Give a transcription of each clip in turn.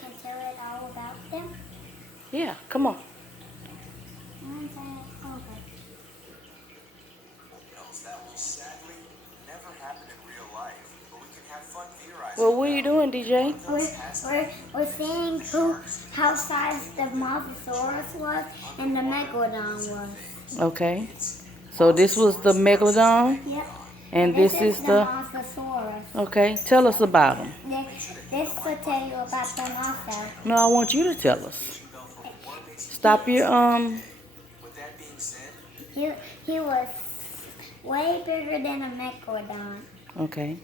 can tell it all about them? Yeah, come on. That will sadly never happen in real life, but we can have fun theorizing. Well, what are you doing, DeeJay? We're seeing how size the mosasarus was and the megalodon was. Okay. So this was the megalodon? Yep. And this is the mosasarus. Okay, tell us about them. This will tell you about them also. No, I want you to tell us. Stop your He was way bigger than a megalodon. Okay.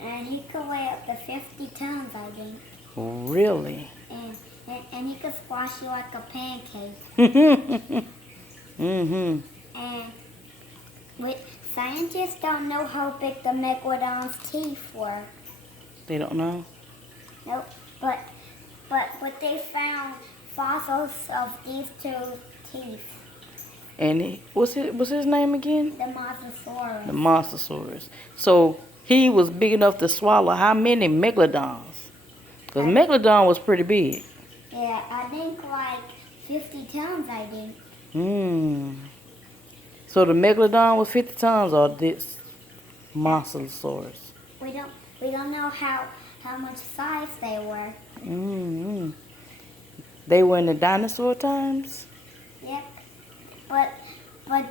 And he could weigh up to 50 tons, I think. Really? And he could squash you like a pancake. Mm-hmm. And scientists don't know how big the megalodon's teeth were. They don't know? Nope. But they found fossils of these two teeth. And what's his name again? The mosasarus. The mosasarus. So he was big enough to swallow how many megalodons? Because megalodon was pretty big. Yeah, I think like 50 tons, I think. So the megalodon was 50 tons or this mosasarus? We don't know how much size they were. They were in the dinosaur times? Yep. But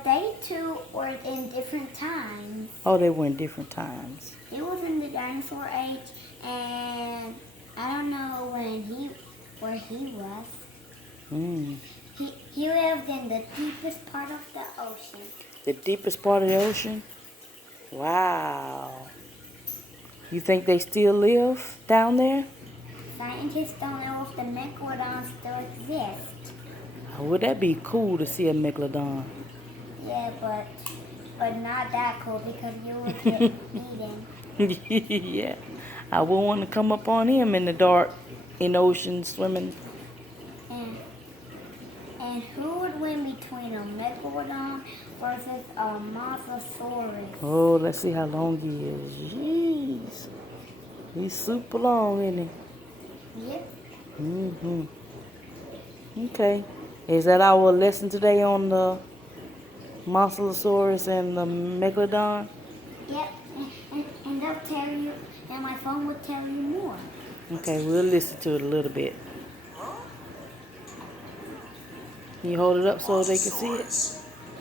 they two were in different times. Oh, they were in different times. He was in the dinosaur age, and I don't know where he was. He lived in the deepest part of the ocean. The deepest part of the ocean? Wow. You think they still live down there? Scientists don't know if the megalodon still exists. Would that be cool to see a megalodon? Yeah, but not that cool because you would get eaten. Yeah. I wouldn't want to come up on him in the dark, in the ocean, swimming. And who would win between a megalodon versus a mosasaurus? Oh, let's see how long he is. Jeez. He's super long, isn't he? Yep. Okay. Is that our lesson today on the mosasarus and the megalodon? Yep. And they'll tell you, and my phone will tell you more. Okay, we'll listen to it a little bit. Can you hold it up so they can see it?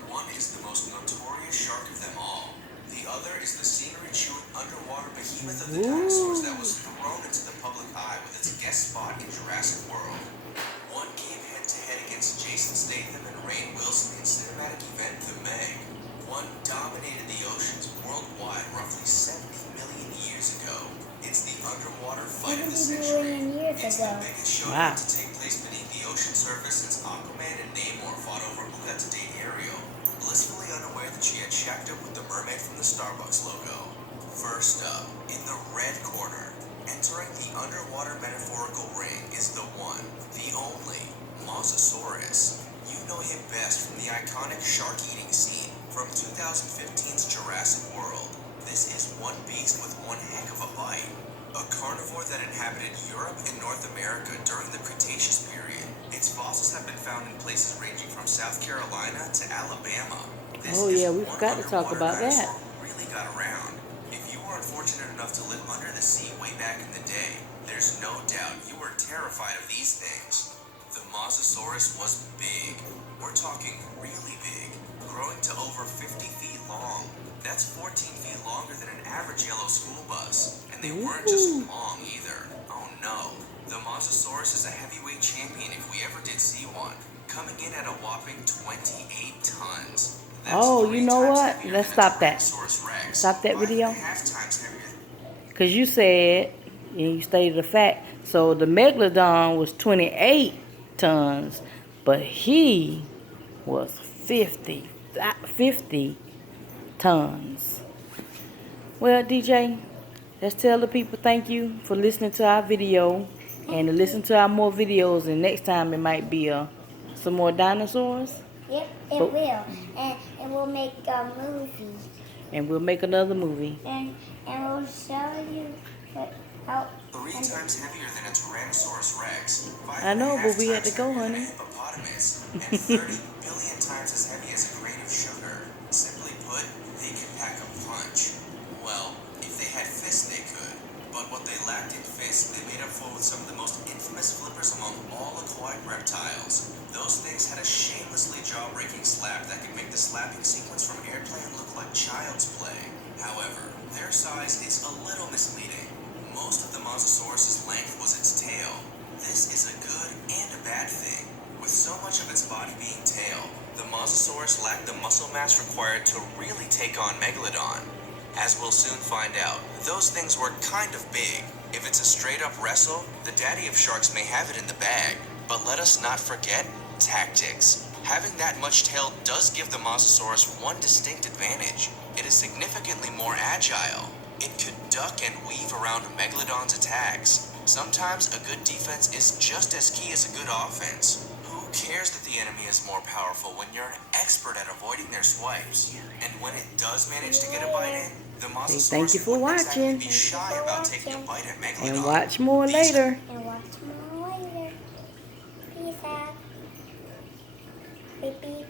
One is the most notorious shark of them all. The other is the scenery-chewing underwater behemoth of the dinosaurs that was thrown into the public eye with its guest spot in Jurassic World. One came head-to-head against Jason Statham and Rainn Wilson in cinematic event The Meg. One dominated the oceans worldwide roughly 70 million years ago. It's the underwater fight of the century. It's the biggest show to take place beneath the ocean surface since Aquaman and Namor fought over who got to date Ariel, blissfully unaware that she had shacked up with the mermaid from the Starbucks logo. First up, in the red corner, entering the underwater metaphorical ring is the one, the only, Mosasaurus. You know him best from the iconic shark-eating scene from 2015's Jurassic World. This is one beast with one heck of a bite. A carnivore that inhabited Europe and North America during the Cretaceous period. Its fossils have been found in places ranging from South Carolina to Alabama. We forgot to talk about that. Really got around. If you were unfortunate enough to live under the sea way back in the day, there's no doubt you were terrified of these things. The Mosasaurus was big. We're talking really big, growing to over 50 feet long. That's 14 feet longer than an average yellow school bus. And they weren't just long either. Oh no. The Mosasaurus is a heavyweight champion if we ever did see one, coming in at a whopping 28 tons. Oh, you know what? Let's stop that. Stop that video. Because you said, and you stated a fact, so the megalodon was 28 tons, but he was 50 tons. Well, DeeJay, let's tell the people thank you for listening to our video and to listen to our more videos, and next time it might be some more dinosaurs. Yep, it will. And we'll make a movie. And we'll make another movie. And we'll show you how 3 times heavier than a Tyrannosaurus Rex, 5 I know, and a half but we had times to go, heavier than a honey. hippopotamus, and 30 billion times as heavy as a grain of sugar. Simply put, they can pack a punch. Well, if they had fists, they could. But what they lacked in fists, they made up for with some of the most infamous flippers among all aquatic reptiles. Those things had a shamelessly jaw-breaking slap that could make the slapping sequence from Airplane look like child's play. However, their size is a little misleading. Most of the mosasaurus's length was its tail. This is a good and a bad thing. With so much of its body being tail, the mosasaurus lacked the muscle mass required to really take on megalodon. As we'll soon find out, those things were kind of big. If it's a straight-up wrestle, the daddy of sharks may have it in the bag. But let us not forget tactics. Having that much tail does give the mosasaurus one distinct advantage. It is significantly more agile. It could duck and weave around megalodon's attacks. Sometimes a good defense is just as key as a good offense. Who cares that the enemy is more powerful when you're an expert at avoiding their swipes? And when it does manage to get a bite in, the mosasaurus thank you for wouldn't exactly watching. be shy about taking a bite at megalodon. And watch more later. And watch more later. Peace out. Baby.